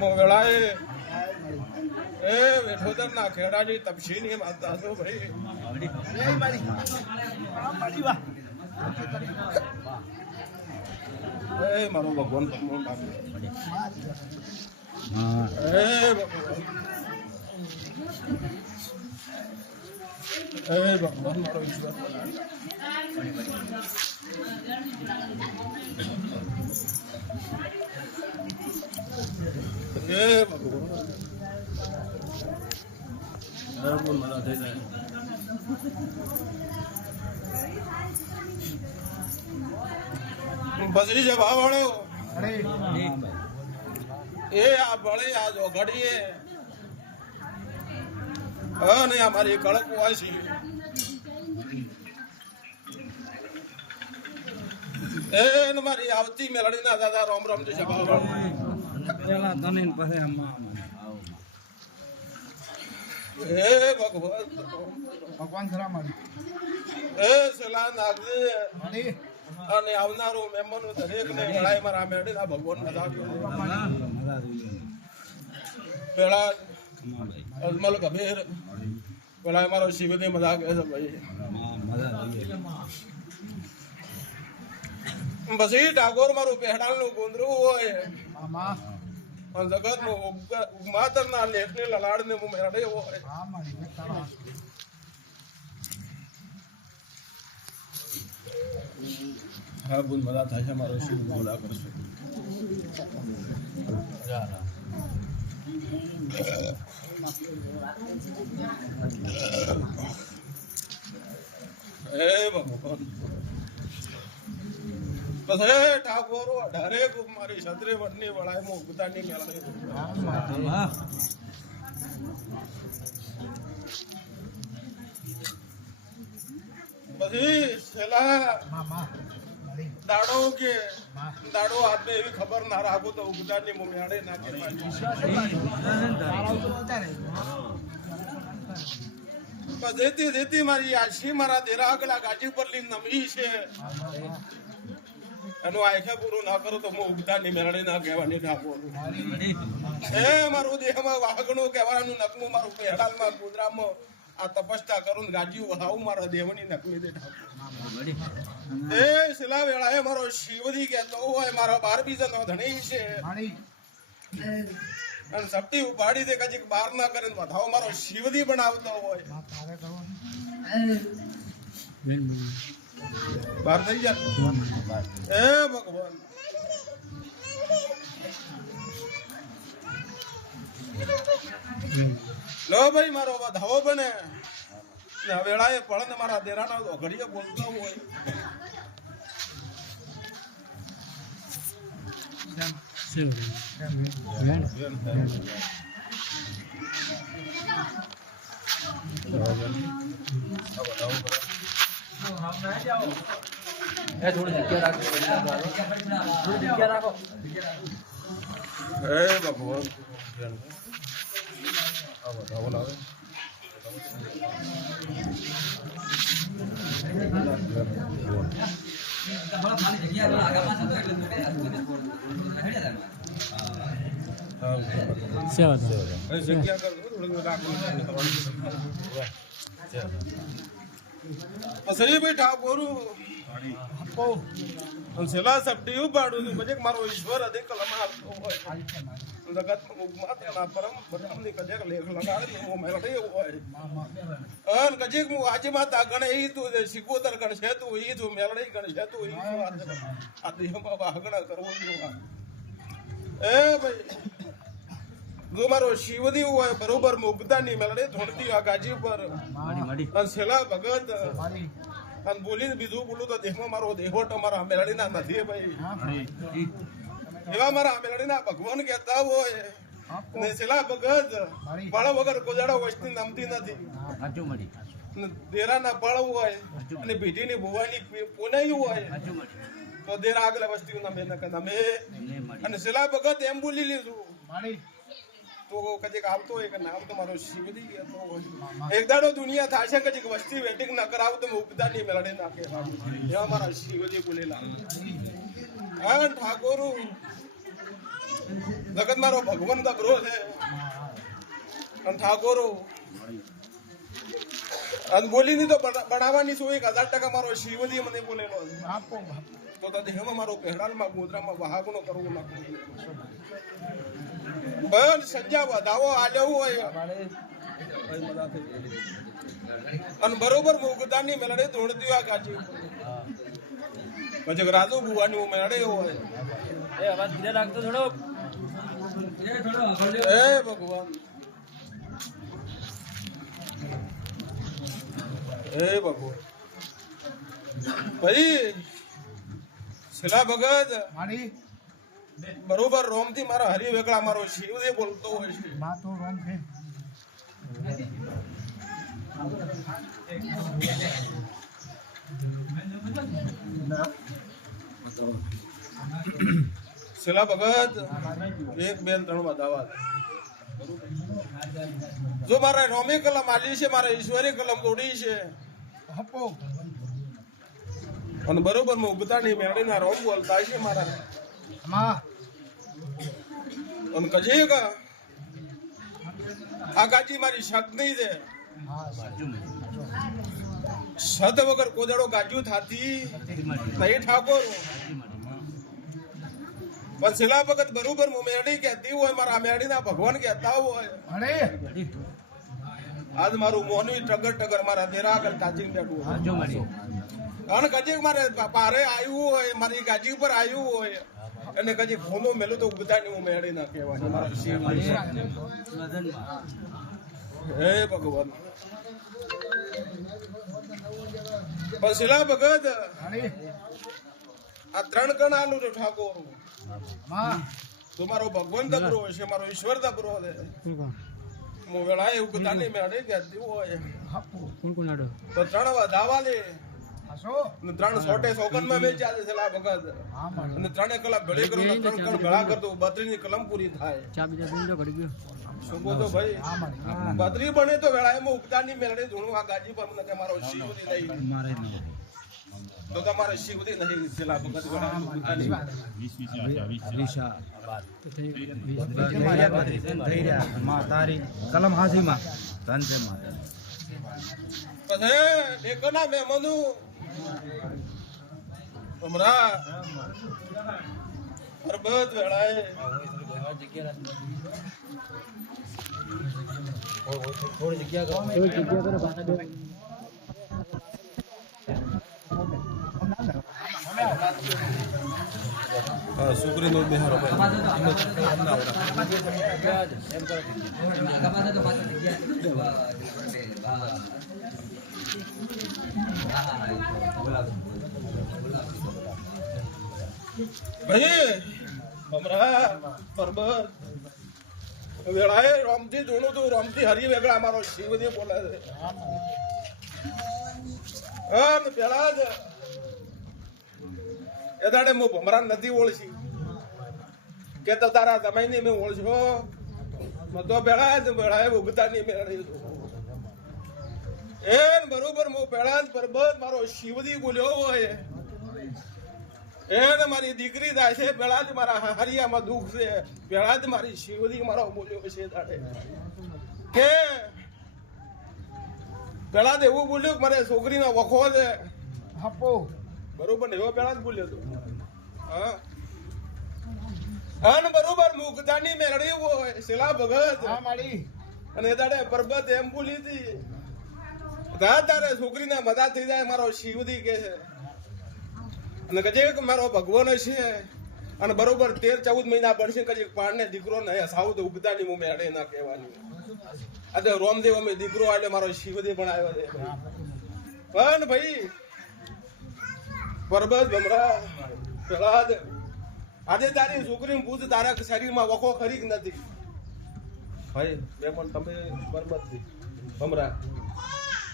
मोगलाए ए विठोदर ना खेड़ा जी तपशीनी माता दो भाई ए मारो भगवान ए भगवान मारो ईश्वर बसरी जवाब वालों ये आप बड़े आज घड़िए नहीं हमारी कड़क वासी ए हमारी आवती मेलड़ी ना दादा राम राम जी जवाब चला धनिन पसे अम्मा ए भगवान भगवान सलाम मारी ए सलाम नागले અને આવનારો મહેમાનો દરેક ને વળાય મારા મેડીના ભગવાન મજા પેલા અજમલ કબીર વળાય મારો શિવજી મજા કે છે ભાઈ બસ એ ટાગોર મારું પહેડાલનું ગુંદરું હોય અને જગતનું માતરના લેખની લલાડને હું મેળે હોય हाँ बुन मजा था हमारा शिव बोला कर बस ठाकुर अठारे को मारी छतरे बनने वाला है मुक्ता नहीं मिला बस सेला दाड़ो के दाड़ो हाथ में भी खबर ना राखो तो उगदा नहीं मुमियाड़े ना के बस देती देती मारी आशी मारा देरा अगला गाजी पर ली नमी से अनु आयखा पूरो ना करो तो मो उगदा नहीं मेराड़े ना कहवानी ठाको ए मारो देह में वागणो कहवानु नकमो मारो पेड़ाल में गुजरा में आ तपस्या करून गाजी वहाऊ मारा देवनी नकमी दे ठाको ए सिला वेळा है मारो शिवजी के तो है मारो 12 जनो धणी छे अन सबटी उपाड़ी दे कजी बार ना करे बताओ मारो शिवजी बनावतो होय बार नहीं जा ए भगवान लो भाई मारो बताओ बने ना वेळा है पळन मारा देराना घड़िया बोलता होय હે ભગવાન જગ્યા પછી ભાઈ ઠાકોર છેલ્લા સપટી ઉપાડું છું પછી મારો ઈશ્વર અધિક કલમ આપતો હોય જગતમાં ઉપમાત્રના પરમ પરમની કજેક લેખ લગાડી હું મેળવી હોય અન કજેક હું આજે માતા ગણે ઈ તું શિકોતર ગણ છે તું ઈ તું મેળડી ગણ છે તું ઈ આ દેહમાં વાગણા કરવો જોઈએ એ ભાઈ જો મારો શિવદેવ હોય બરોબર મુગ્ધાની મેળડી થોડતી આ ગાજી પર અને છેલ્લા ભગત અને બોલીને બીજું બોલું તો દેહમાં મારો દેહોટ અમારા મેળડીના નથી ભાઈ એવા મારા મેળડીના ભગવાન કહેતા હોય ને છેલ્લા ભગત પાળ વગર કોજાડો વસ્તી નમતી નથી દેરાના પાળ હોય અને ભીટીની ભુવાની પુનાઈ હોય તો દેરા આગળ વસ્તી નમે નમે અને છેલ્લા ભગત એમ બોલી લીધું તો કદીક આવતો હોય કે નામ તો મારો શિવજી કહેતો હોય એક દાડો દુનિયા થાશે કદીક વસ્તી વેટિંગ ન કરાવ તો ઉપદા ની મેળડે નાખે એવા મારા શિવજી બોલેલા હા ઠાકોર જગત મારો ભગવાન દબરો છે અને ઠાકોર અને બોલી ની તો બનાવવાની શું 1000% મારો શિવજી મને બોલેલો તો દેહમાં મારો પહેરાલમાં ગોદરામાં વહાગણો કરવો નાખો બન સંજા વધાવો આલ્યો હોય અને બરોબર મુગદાની મેળડે ધોળતી આ ગાજી પછી રાજુ ભુવાની મેળડે હોય એ અવાજ ધીરે રાખતો થોડો એ ભગવાન એ ભગવાન ભાઈ છેલ્લા ભગત બરોબર રોમ થી મારા હરિ વેગળા મારો શિવદેવ બોલતો હોય છે છેલ્લા ભગત 1 2 3 વધાવા જો મારા રોમી કલમ આલી છે મારા ઈશ્વરી કલમ તોડી છે અને બરોબર હું ઉગતાની મેળીના રોમ બોલતા છે મારા અને કજી કા આ ગાજી મારી શક નહીં છે સદ વગર કોદડો ગાજ્યું થાતી નહીં ઠાકોર પણ છેલ્લા વખત બરોબર હું મેળી કહેતી હોય મારા મેળીના ભગવાન કહેતા હોય આજ મારું મોનવી ટગર ટગર મારા દેરા આગળ તાજી બેઠું અને કજી મારે પારે આવ્યું હોય મારી ગાજી ઉપર આવ્યું હોય અને કજી ખૂનો મેલું તો બધાને હું મેળી ના કહેવાય મારા શિવ હે ભગવાન પણ શિલા ભગત આ 3 કણ આલું છે ઠાકોર તો મારો ભગવાન દબરો છે મારો ઈશ્વર દબરો છે હું વેળા એવું બધાને મેળે કહેતી હોય તો 3 વધાવા લે 3 સોટે સોગન માં વેચાશે છેલ્લા ભગત અને 3 કલાક ભળી કરું 3 કણ ભળા કરતો 32 ની કલમ પૂરી થાય શું બોલો ભાઈ 32 બને તો વેળા એમાં ઉગતાની મેળે ધૂણું આ ગાજી પર મને કે મારો શિવજી નહીં તો તમારે શિવજી નહીં છેલ્લા ભગત તારી કલમ હાજીમાં ધન છે મારે પછી ટેકોના મહેમાનો હમરા પરબત વેળાએ થોડી જગ્યા કરો સુગ્રી નો બિહારો ભાઈ હમરા પરબત વેળાએ રામજી જોણું તું રામજી હરી વેગળા મારો શિવજી બોલે છે પેલા જ એ દાડે હું ભમરા નથી ઓળખી કે તો તારા તમે મેં ઓળશો તો પેલા જ ભેળાએ ઉગતા નહીં મેળવી એ બરોબર હું પેલા જ પરબત મારો શિવજી બોલ્યો હોય એને મારી દીકરી થાય છે પેલા જ મારા હરિયામાં દુઃખ છે પેલા જ મારી શિવજી મારો બોલ્યો છે દાડે કે પેલા તો એવું બોલ્યું કે મારે છોકરીનો વખો છે આપો બરોબર ને એવો પેલા જ બોલ્યો હતો હા અન બરોબર મુકદાની મેળડી હોય શિલા ભગત અને એ દાડે પરબત એમ બોલી હતી તારે છોકરીના મદા થઈ જાય મારો શિવજી કે છે અને કજે મારો ભગવાન છે અને બરોબર 13-14 મહિના બનશે કજે પાણને દીકરો ને સાઉદ ઉગદાની હું મેળે ના કહેવાની આજે રોમદેવ અમે દીકરો આલે મારો શિવજી પણ આવ્યો છે પણ ભાઈ પરબત ભમરા પેલા આજે તારી છોકરીને પૂછ તારા શરીરમાં વખો ખરી કે નથી ભાઈ બે પણ તમે પરબત થી ભમરા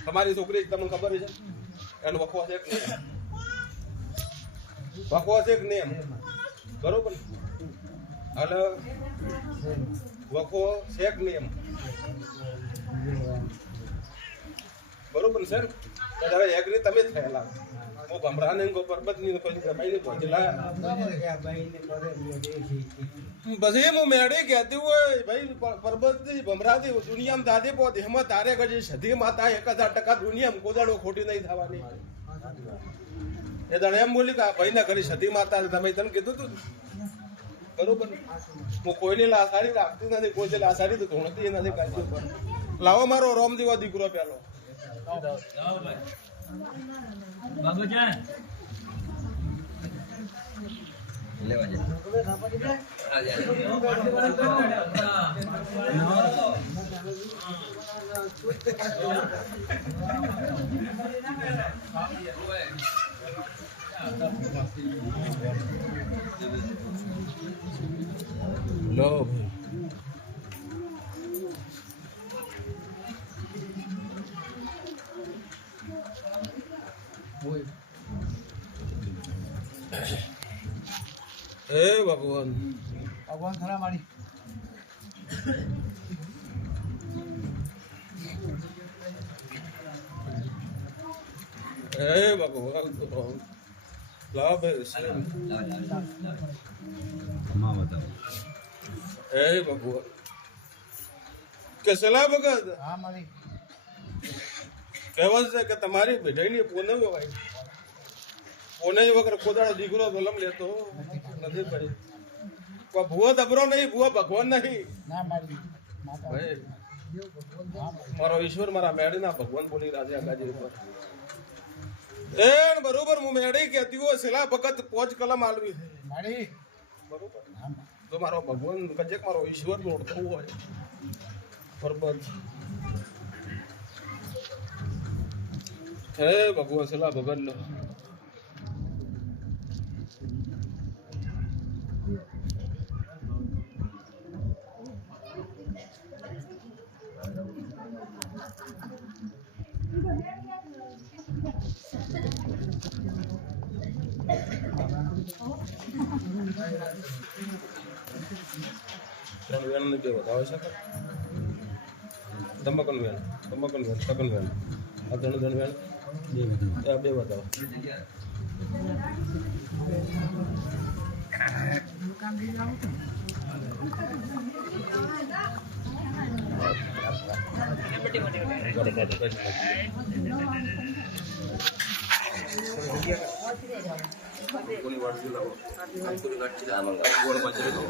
તમારી છોકરી તમને ખબર છે એનો વખો છે કે વખો છે કે નહીં બરોબર હાલો વખો છે કે નહીં બરોબર છે ને એગ્રી તમે જ થયેલા હું ભમરાને પરબત ની કોઈ પહોંચેલા પછી હું મેળી કહેતી હોય ભાઈ પરબત થી ભમરાથી દુનિયામાં દાદે પહોંચે એમાં તારે કજી સધી માતા 1000% દુનિયામાં કોદાડો ખોટી નહીં થવાની એ દાડે એમ બોલી કે ભાઈ ના ઘરે સધી માતા તમે તને કીધું તું બરોબર હું કોઈને લાસારી રાખતી નથી કોઈ લાસારી તો ધોણતી નથી કરતી લાવો મારો રોમદેવો દીકરો પેલો બાબુજાન લેવા લો હે ભગવાન ભગવાન ખરા મારી હે ભગવાન લાભ હે ભગવાન કે સલાહ ભગત હા મારી કહેવત છે કે તમારી બેઠાઈની પૂનમ હોય પૂનમ વગર કોદાળો દીકરો જલમ લેતો નથી ભાઈ કોઈ ભૂવો દબરો નહીં ભૂવો ભગવાન નહીં ના મારી ભાઈ મારો ઈશ્વર મારા મેળીના ભગવાન બોલી રાજા ગાજી ઉપર એ બરોબર હું મેળી કહેતી હોય શિલા ભગત 5 કલમ આલવી છે મારી બરોબર તો મારો ભગવાન કજેક મારો ઈશ્વર દોડતો હોય બરોબર હે ભગવાન શિલા ભગત લો વેણ ને બે વધાવે છે ધમકન વેણ સગન વેણ આ ધણ વેણ બે વધાવો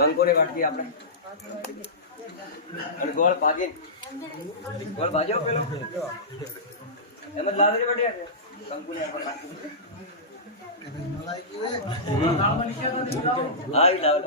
કંકોરે વાટકી આપણે અને ગોળ ભાજી ગોળ ભાજો પેલો એમ જ લાદરી વાટી આપે કંકોરે આપણે હા ઈ લાવ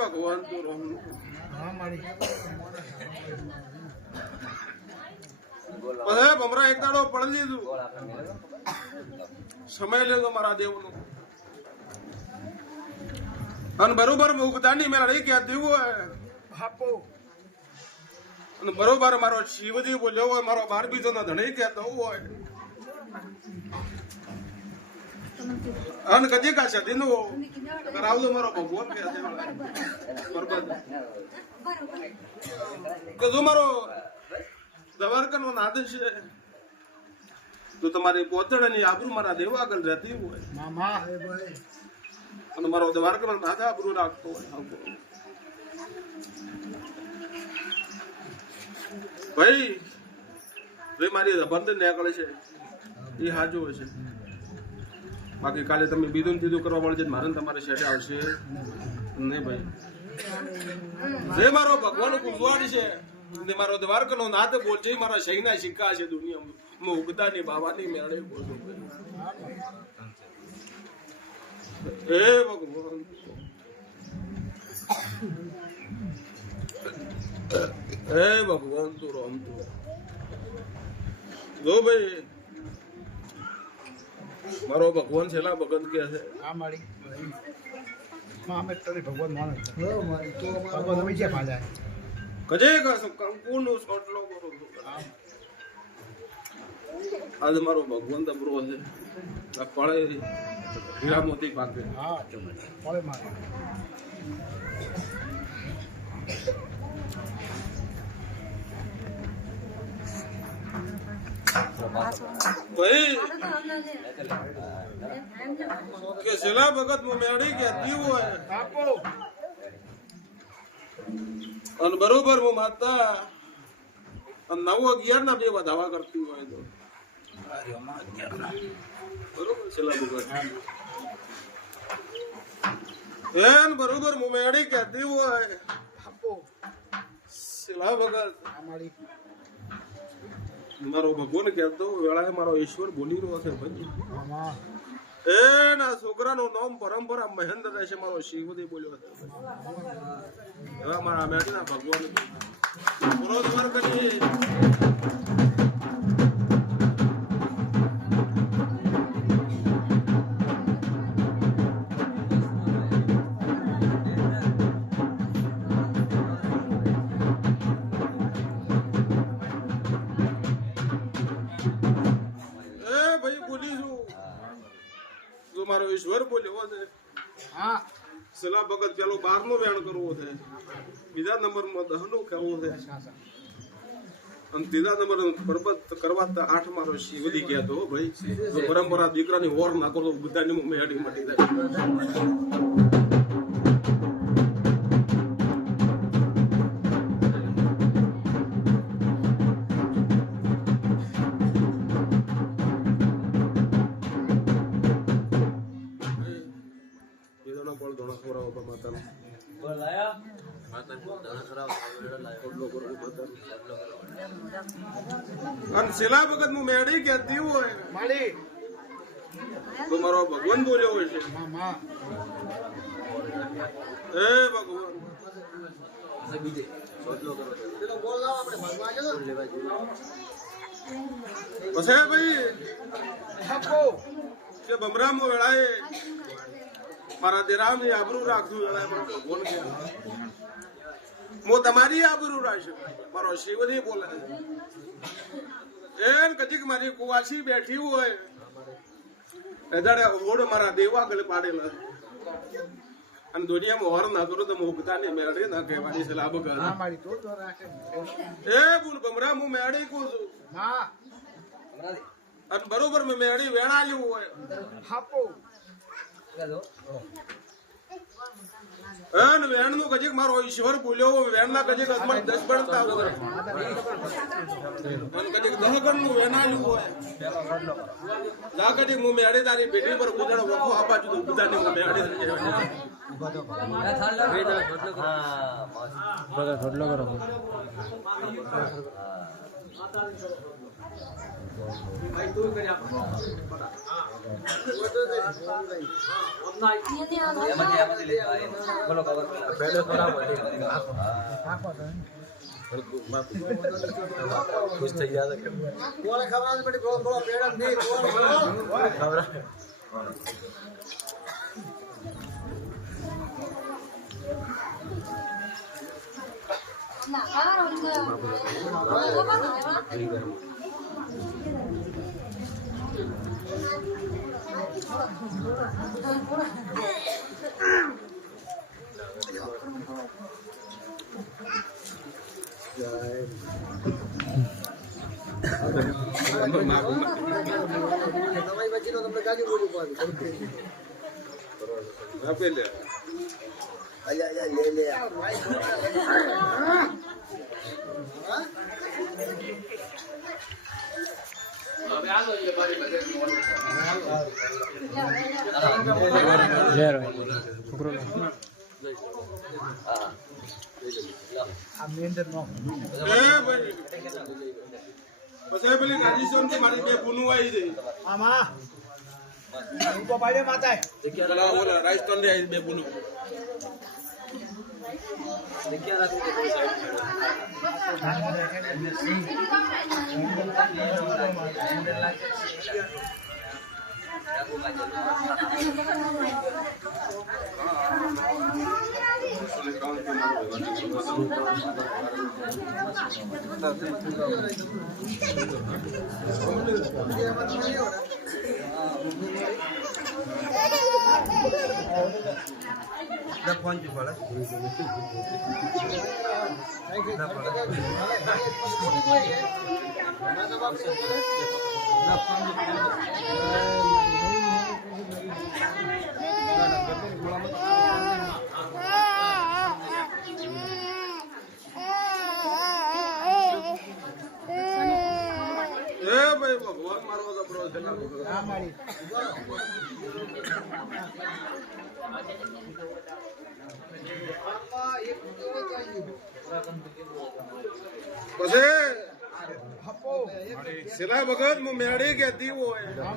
ભગવાન તું રોમ ભમરા એક દાડો પડી લીધું સમય લેજો મારા દેવનો અને બરોબર મુગદાની મેળડી કહેતી હોય આપો અને બરોબર મારો શિવજી બોલ્યો હોય, મારો બાર બીજો નો ધણી કહેતો હોય અને કદી કા સદી નું કરાવજો મારો ભગવાન કહે છે બરોબર કે જો મારો દવારકા નો નાદ છે તો તમારી પોતળાની આબરૂ મારા દેવ આગળ રહેતી હોય મામા અને મારો દ્વારકા નો નાદ આબરૂ રાખતો હોય ભાઈ જે મારી બંધ નીકળે છે એ હાજુ હશે, બાકી કાલે તમે બીજું ને ત્રીજું કરવા મળશે મારે તમારે શેઠે આવશે નહીં ભાઈ. જે મારો ભગવાન કુંજવાડ છે ને મારો દ્વારકાનો નાથ બોલશે, મારા સહીના સિક્કા છે દુનિયામાં ઉગતાની બાવાની મેળે બોલું હે ભગવાન. હે ભગવાન તું રમતું જો ભાઈ મારો ભગવાન છેલ્લા ભગત કે છે આ મારી અમે તને ભગવાન માને ભગવાન અમે ક્યાં પાલ્યા કજે કંકુનો સોટલો કરો આજે મારો ભગવાન તબરો છે આ પડે હીરા મોતી પાકે હા પડે મારે ભાઈ કે છેલ્લા ભગત મેળી કહેતી હોય આપો અને બરોબર હું માતા અને 9-11 ના બે વધાવા કરતી હોય તો બરોબર છેલ્લા ભગત એન બરોબર હું મેળી કહેતી હોય આપો છેલ્લા ભગત આ મારી મારો ભગવાન કહેતો વેળાએ મારો ઈશ્વર બોલી રહ્યો છે ભાઈ મામા એના છોકરાનું નામ પરંપરા મહેન્દ્ર રહેશે, મારો શિવજી બોલ્યો હતો એવા મારા મેળના ભગવાન પૂરો દ્વાર કરીએ. મારો ઈશ્વર બોલ્યો છે હા સલા ભગત પેલો 12નો વેણ કરવો છે, બીજા નંબરમાં 10નો કરવો છે અને ત્રીજા નંબર પર્વત કરવા 8 મારો શિવજી કહેતો ભાઈ જો પરંપરા દીકરાની ઓર ના કરો બધાની મેડી મટી જાય. અને છેલ્લા વખત હું મેળી કહેતી હોય મારી તો મારો ભગવાન બોલ્યો હોય છે મામા હે ભગવાન પછી ભાઈ આપો કે બમરામ વેળાએ મારા દેરામની આબરૂ રાખશું વેળાએ મારો ભગવાન કે હું તમારી આબરૂ રાખશું, મારો શિવજી બોલે એમ કદીક મારી કુવાસી બેઠી હોય એદાડે ઓડ મારા દેવા ગળે પાડેલા અને દુનિયામાં હોર ના કરું તો મુકતાની મેળે ના કહેવાની છે લાભ કર આ મારી તો રાખે એ બોલ બમરા હું મેળી કહું છું હા અને બરોબર મેં મેળી વેણાલ્યું હોય આપો અને વેણ નું કજીક મારો ઈશ્વર બોલ્યો વેણ ના કજીક અજમણ 10 બનતા હોય અને કજીક 10 ગણ નું વેણાલ્યું હોય જા કજીક હું મેળી તારી પેટી પર કુદડો વખો આપા જુદું બધાને હું મેળી બોલો ખબર ખુશ થઈ ગયા કોને ખબર પડી બોલો પેડા નહીં ખબર પછી પેલી રાજસ્થાન થી મારી બે પૂનું આવી ગઈ આમાં તો ભાઈ માતા રાજસ્થાન થી આવી બે પૂનું ભગવાન મારો કપડો છે પછી શિલા ભગત હું મેળી કહેતી હોય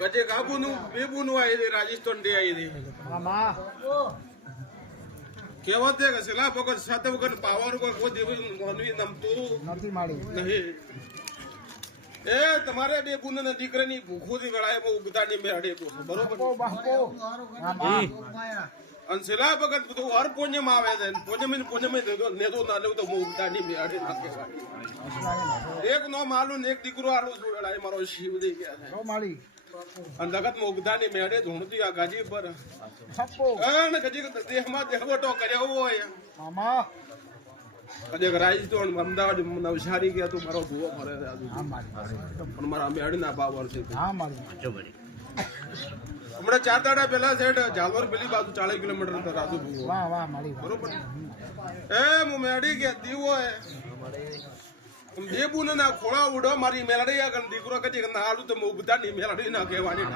ગજે કાબુ નું બેબુ નું આવી રાજસ્થાન થી આવી કેવત છે કે શિલા ભગત સાથે વગર પાવર કોઈ દિવસ નમતું નહીં એ તમારે બે ગુણ દીકરાની ભૂખોથી વેળાએ ઉગતાની મેળે બરોબર અને શિલા ભગત બધું હર પુણ્યમ આવે છે પુણ્યમ નેતો ના લેવું તો હું ઉગતાની મેળે નાખે એક નો માલું ને એક દીકરો આલું છું વેળાએ મારો શિવ દઈ ગયા છે અને જગત માં ઉગતાની મેળે ધૂણતી આ ગાજી પર ગજી દેહમાં દેહવટો કર્યો હોય કદાચ રાજસ્થાન અમદાવાદ નવસારી ગયા તું મારો ભૂવો ફરે પણ મારા મેળી ના પાવર છે હમણાં 4 દાડા પહેલા સેટ જાલોર પેલી બાજુ 40 કિલોમીટર રાજુ ભૂવો બરોબર એ હું મેળી ગયા દીવો દેબુ ના ખોળા ઉડો મારી મેલડી આગળ દીકરો કદી ના હાલું તો મુગતા ની મેલડી ના કહેવાની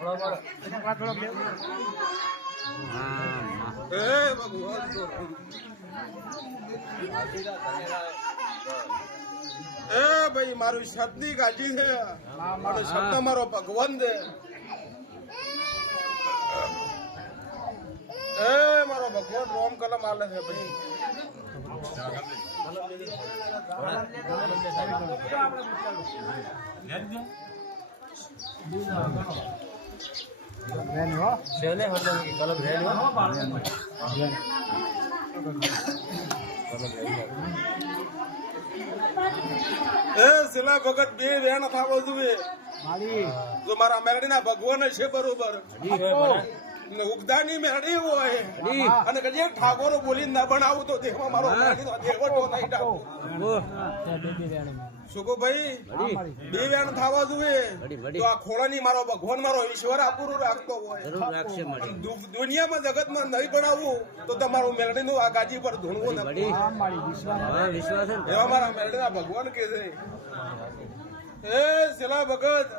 એ ભાઈ મારું શબ્દની કાઢી છે મારો શબ્દ મારો ભગવાન છે એ મારો ભગવાન રોમ કલમ આલે છે ભાઈ એ શિલા ભગત બે વેણ થાવો જોઈએ તો મારા મેરડી ના ભગવાન છે બરોબર ઉગદાની મેળી હોય અને કદી ઠાકોર બોલીને ના બનાવું તો દેહમાં મારો દેવટો નહીં ડાવું સુકો ભાઈ બે વેણ થવા જોઈએ તો આ ખોળાની મારો ભગવાન મારો ઈશ્વર આપુરું રાખતો હોય દુનિયામાં જગતમાં નહીં બનાવવું તો તમારું મેરડી નું આ ગાજી પર ધૂણવું નથી એવા મારા મેરડી ના ભગવાન કે છે એ શિલા ભગત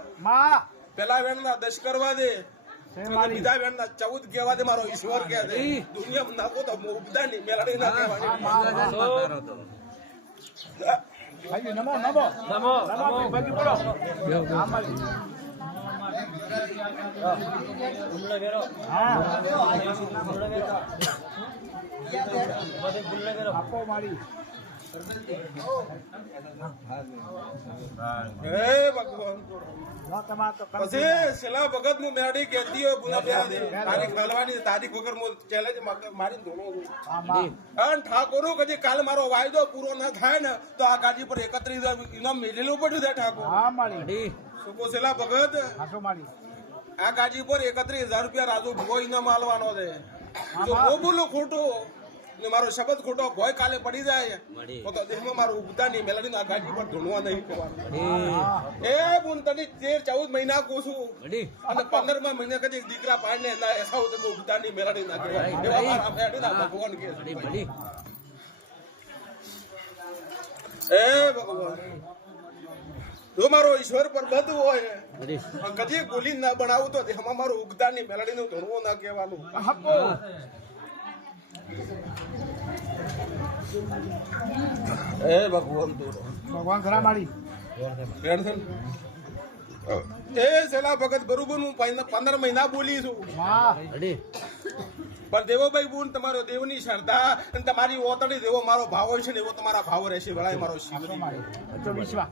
પેલા વેણ ના 10 કરવા દે બીજા વેણ ના 14 કહેવા દે મારો ઈશ્વર કે છે દુનિયામાં નાખો તો મુગદા ની મેરડી ના કહેવાની ભાઈ નમો નમો નમો નમો ભાઈ બોલો આપો મારી હે ભગવાન તમારે તો પછી છેલ્લા વખત હું મેડી કહેતી હોય પુના તારીખ મળવાની તારીખ વગર હું ચેલેન્જ મારી ધોણું અને ઠાકોર કદી કાલ મારો વાયદો પૂરો ના થાય ને તો આ ગાડી પર 31 ઇનામ મેળેલું પડ્યું છે ઠાકોર. હા મારી શું કહો છેલ્લા વખત હાસો મારી આ ગાડી પર 31,000 રૂપિયા રાજુ ભોય ઇનામ આલવાનો છે. જો હું બોલું ખોટું ને મારો શબ્દ ખોટો ભોય કાલે પડી જાય તો દેહમાં મારું ઉગતા નહીં મેલડી આ ગાડી પર ધૂણવા નહીં કરવાનું. એ બુન તને 13-14 મહિના કહું છું અને 15મા મહિને કદી દીકરા પાડીને ના એસા તમે ઉગતા નહીં મેલડી ના કહેવાય. એવા મારા મેલડી ના ભગવાન કે એ ભગવાન જો મારો ઈશ્વર પર બધું હોય કદી ગોલી ના બનાવું તો દેહમાં મારું ઉગતા નહીં મેલડી નું ધૂણવું ના કહેવાનું. આપો એ ભગવાન ભગવાન ખરા મારી એ છેલ્લા ભગત બરોબર હું 15 મહિના બોલી છું વાહ પણ દેવોભાઈ બોન તમારો દેવની શ્રદ્ધા અને તમારી ઓતડી દેવો મારો ભાવ હોય છે ને એવો તમારા ભાવ રહેશે વળાય મારો શિવ તો વિશ્વા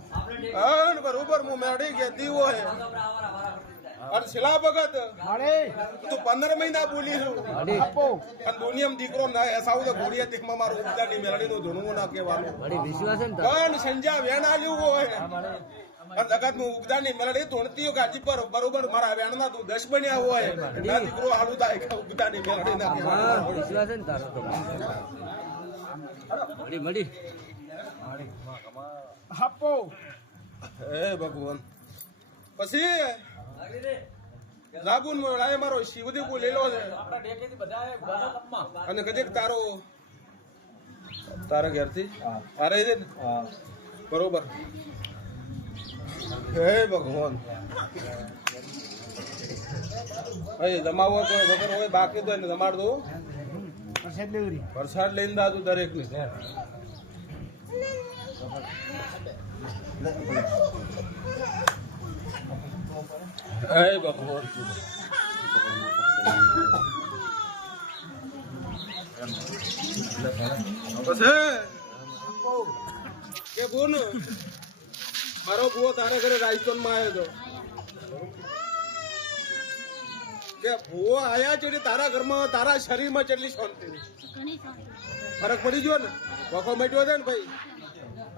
અને બરોબર હું મેળી કહેતી હોય અને છેલ્લા ભગત મારે તું 15 મહિના બોલી છું આપો અને દુનિયામાં દીકરો ના એસાવું તો ઘોડિયા દેખમાં મારો ઉગતાની મેળડીનું ધૂણવું ના કહેવાનું. પણ સંજા વેણ આલ્યું હોય અને જગત નું ઉગદાની મેળડી ધૂણતી ગાજી પર બરોબર મારા વેણના તું 10 બન્યા હોય ના દીકરો હાલું થાય ઉગદાની મેળડી ના કહેવાનું. આપો હે ભગવાન પછી લાગુન મેળાએ મારો શિવજી બોલેલો છે અને કજેક તારા ઘેરથી અરે છે ને બરોબર. હે ભગવાન જમાવો કોઈ વગર હોય બાકી તો એને જમાડ દો પ્રસાદ લેવરી વરસાદ લઈને દાદુ દરેક ને. હે ભગવાન કે બોન મારો બુઓ તારે ઘરે રાજસ્થાન માં આવ્યો હતો કે બુઓ આયા છે તારા ઘરમાં તારા શરીરમાં કેટલી શાંતિ ફરક પડી ગયો ને વખો મટ્યો છે ને ભાઈ.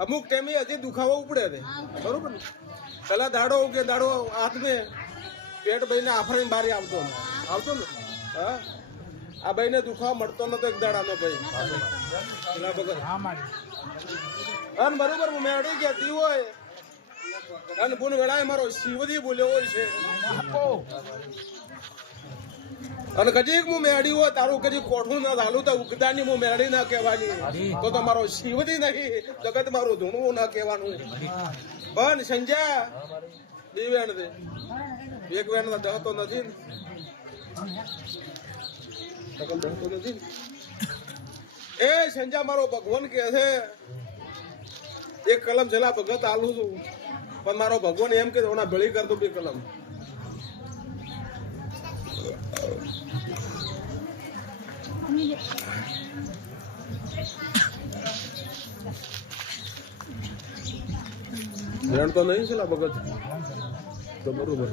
અમુક ટાઈમે હજી દુખાવો ઉપડે છે બરોબર ને. પેલા દાડો કે દાડો હાથને પેટ ભાઈને આફરીને બારે આવતો ને હા આ ભાઈને દુખાવો મળતો નતો એક દાડાનો ભાઈ પેલા વગર હા મારી અને બરોબર હું મેળી કહેતી હોય અને બોન વેળાએ મારો શિવજી બોલ્યો હોય છે આપો અને કજીક હું મેળી હોય તારું કજી કોઠું ના ધાલું તો ઉગદાની હું મેળી ના કહેવાની તો મારો શિવજી નહીં જગત મારું ધૂણવું ના કહેવાનું. પણ સંજ્યા બે વેણ છે એક વેણ દહતો નથી ને એ સંજા મારો ભગવાન કે છે એક કલમ છેલ્લા ભગત આલું છું પણ મારો ભગવાન એમ કે ઓના ભળી કરતો બે કલમ. ધ્યાન તો નહીં છેલ્લા ભગત તો બરોબર.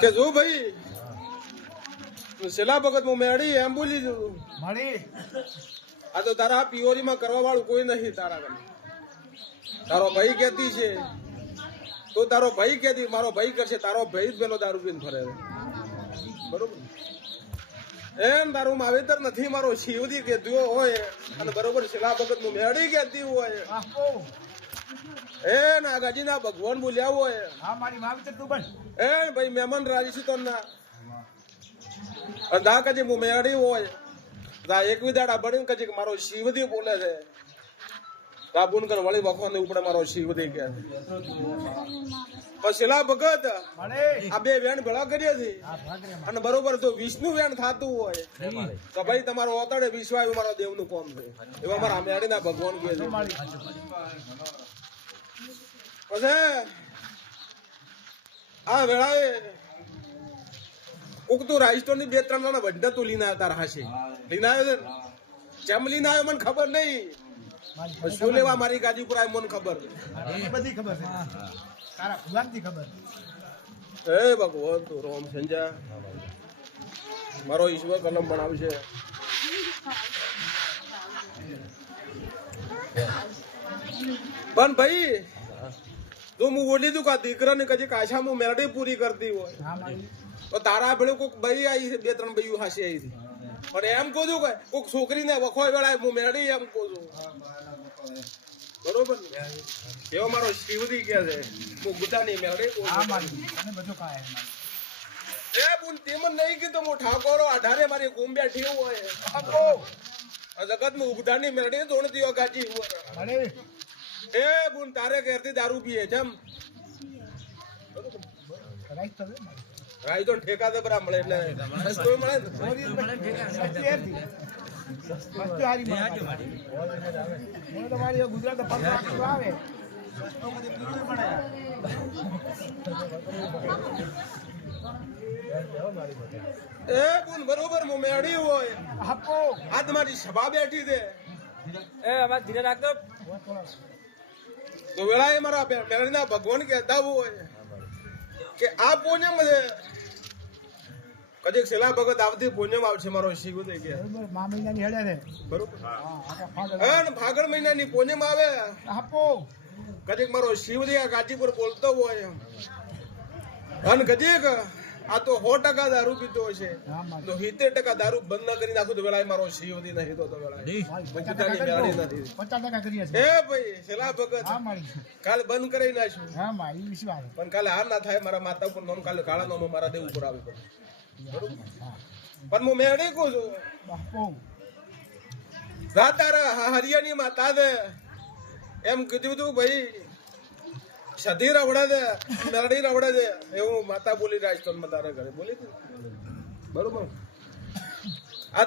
કે જો ભાઈ છેલ્લા ભગત હું મેળી એમ બોલી છું મારી આ તો તારા પિયોરીમાં કરવા વાળું કોઈ નહીં તારા ઘરે. તારો ભાઈ કેતી છે તો તારો ભાઈ કેતી મારો ભાઈ કરશે તારો ભાઈ જ પેલો દારૂ પીને ફરે બરોબર. એમ તારું માવેતર નથી મારો શિવજી કેતું હોય અને બરોબર છેલ્લા ભગત નું મેળી કેતી હોય આપો એ નાગાજી ના ભગવાન બોલ્યા હોય હા મારી માવી તું બન એ ભાઈ મહેમાન રાજી છું તને દા કજી હું મેળી હોય દા એક વિદાડા બળીને કજી મારો શિવજી બોલે છે બાબુન કન વળી વખો ને ઉપડે મારો શિવ દઈ ગયા પછી લા ભગત આ બે વેણ ભેળા કરીએ છે અને બરોબર જો વિષ્ણુ વેણ થતું હોય તો ભાઈ તમારો ઓતડે વિશ્વાસ મારો દેવનું કોમ છે એવા મારા મેળીના ભગવાન કહે છે પછી આ વેળાએ ઉગતું રાજસ્થાન ની 2-3 ના વડે તું લીને આવ્યા તારા હાશે લીને આવ્યો છે જેમ લીને આવ્યો મને ખબર નહીં શું લેવા મારી ગાજીપુર આવી મને ખબર બધી ખબર છે તારા ભગવાનથી ખબર હે ભગવાન તું રોમ સંજા મારો ઈશ્વર કલમ બનાવશે પણ ભાઈ જો હું બોલી દઉં કે દીકરાને કદી કાશા હું મેરડી પૂરી કરતી હોય તો તારા ભેળું કોઈક ભાઈ આવી છે 2-3 ભાઈઓ હાસી આવી છે પણ એમ કહું છું કે કોઈક છોકરીને વખોય વેળાય હું મેરડી એમ કહું છું બરોબર ને એવો મારો શિવજી કે છે હું ગુદાની મેરડી કહું છું એ બુન તેમ નહીં કીધું હું ઠાકોરો આધારે મારી ગુમ બેઠી હોય જગત માં ઉગદાની મેરડી તોડતી હોય ગાજી હોય એ બુન તારે ઘેરથી દારૂ પીએ જેમ રાઈ તો ઠેકા તો બરા મળે એટલે કોઈ મળે તમારી ગુજરાત આવે એ બુન બરોબર હું મેળી હોય આ તમારી સભા બેઠી છે એ અમાર ધીરે રાખજો તો વેળાએ મારા મેળીના ભગવાન કહેતા હોય કે આ પૂનમ છે કદી છેલ્લા ભગત આવતી પૂનમ આવશે મારો શિવ થઈ ગયા મા મહિનાની હેડે છે બરોબર અને ફાગણ મહિનાની પૂનમ આવે આપો કદીક મારો શિવ દયા ગાજીપુર બોલતો હોય અને કદીક આ તો 100% દારૂ પીતો હશે તો 70% દારૂ બંધ ન કરી નાખું તો વેળાએ મારો શિવ દી નહીં તો વેળાએ 50% કરીએ છે એ ભાઈ છેલ્લા ભગત કાલે બંધ કરી નાખ્યું હા માં ઈ વિશ્વાસ પણ કાલે હાર ના થાય મારા માતા ઉપર નોમ કાલે કાળા નોમ મારા દેવ ઉપર આવી પડે પણ હું મેળી કહું છું બાપો તારા હરિયાની માતા દે એમ કીધું તું ભાઈ સધી રવડે દે મેરડી રવડે દે એવું માતા બોલી રાજસ્થાનમાં તારા ઘરે બોલી હતી બરોબર આ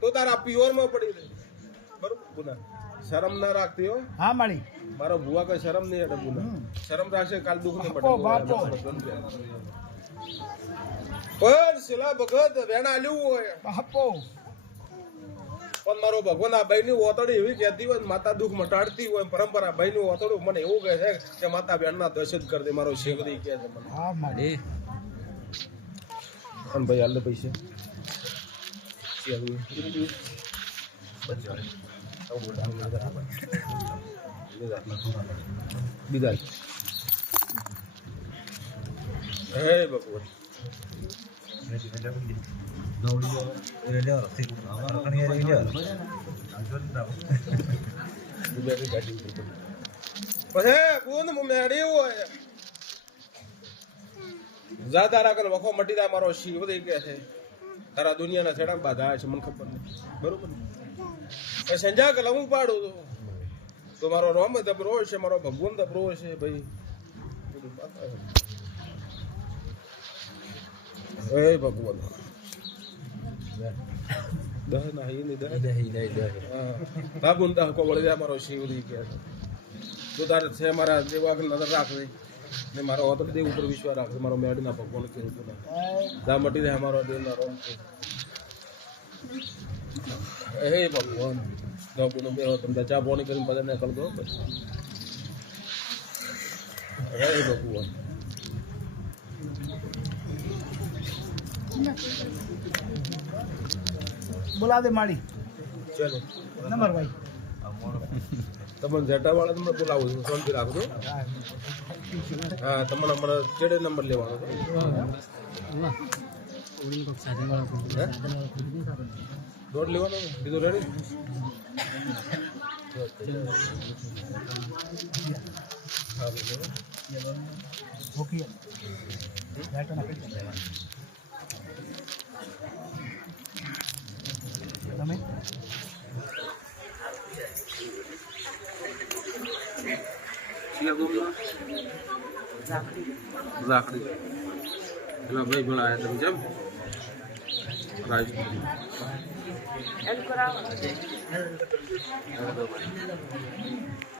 તો તારા પ્યોર માં પડી દે બરોબર ગુના શરમ ના રાખતી હો હા માળી મારો ભુવા કઈ શરમ નહીં એટલે ગુના શરમ રાખશે કાલ દુઃખ નહીં બાપો. પડે પણ શિલા ભગત વેણા આલ્યું હોય બાપો પણ મારો ભગવાન આ ભાઈ ની ઓતડી એવી કહેતી હોય માતા દુઃખ મટાડતી હોય પરંપરા ભાઈ નું ઓતડું મને એવું કહે છે કે માતા બેન ના દર્શન કરી દે મારો શિવરી કહે છે મને હા માળી અને ભાઈ હાલ પૈસે બીજા હે ભગવાન વખો મટી જાય મારો શિવ કે છે તારા દુનિયાના છેડા બાધા છે મને ખબર નથી બરોબર ને સંજા કે લઉં પાડું તો મારો રોમ દબરો છે મારો ભગવાન દબરો છે ભાઈ હે ભગવાન દહ નહીં બાબુ દહ કો વળી જાય મારો શિવરી કે તું તારે છે મારા દેવા નજર રાખવી ને મારો હોતો દેવ ઉપર વિશ્વાસ રાખે મારો મેડીના ભગવાન કે દા મટી રહે મારો દેવના રોમ હે ભગવાન દબુનો બે તમને ચા પાણી કરીને બધાને કરી દો હે ભગવાન બોલા દે માળી ચલો નંબર ભાઈ તમને જેટા વાળા તમને બોલાવું છું શાંતિ રાખજો હા તમને અમારે ચેડે નંબર લેવાનો હતો દોડ લેવાનો બીજો રેડી ઓકે તમે સિયા ગોમના રાખડી પેલા ભાઈ ભલા આવ્યા તમે જેમ રાજ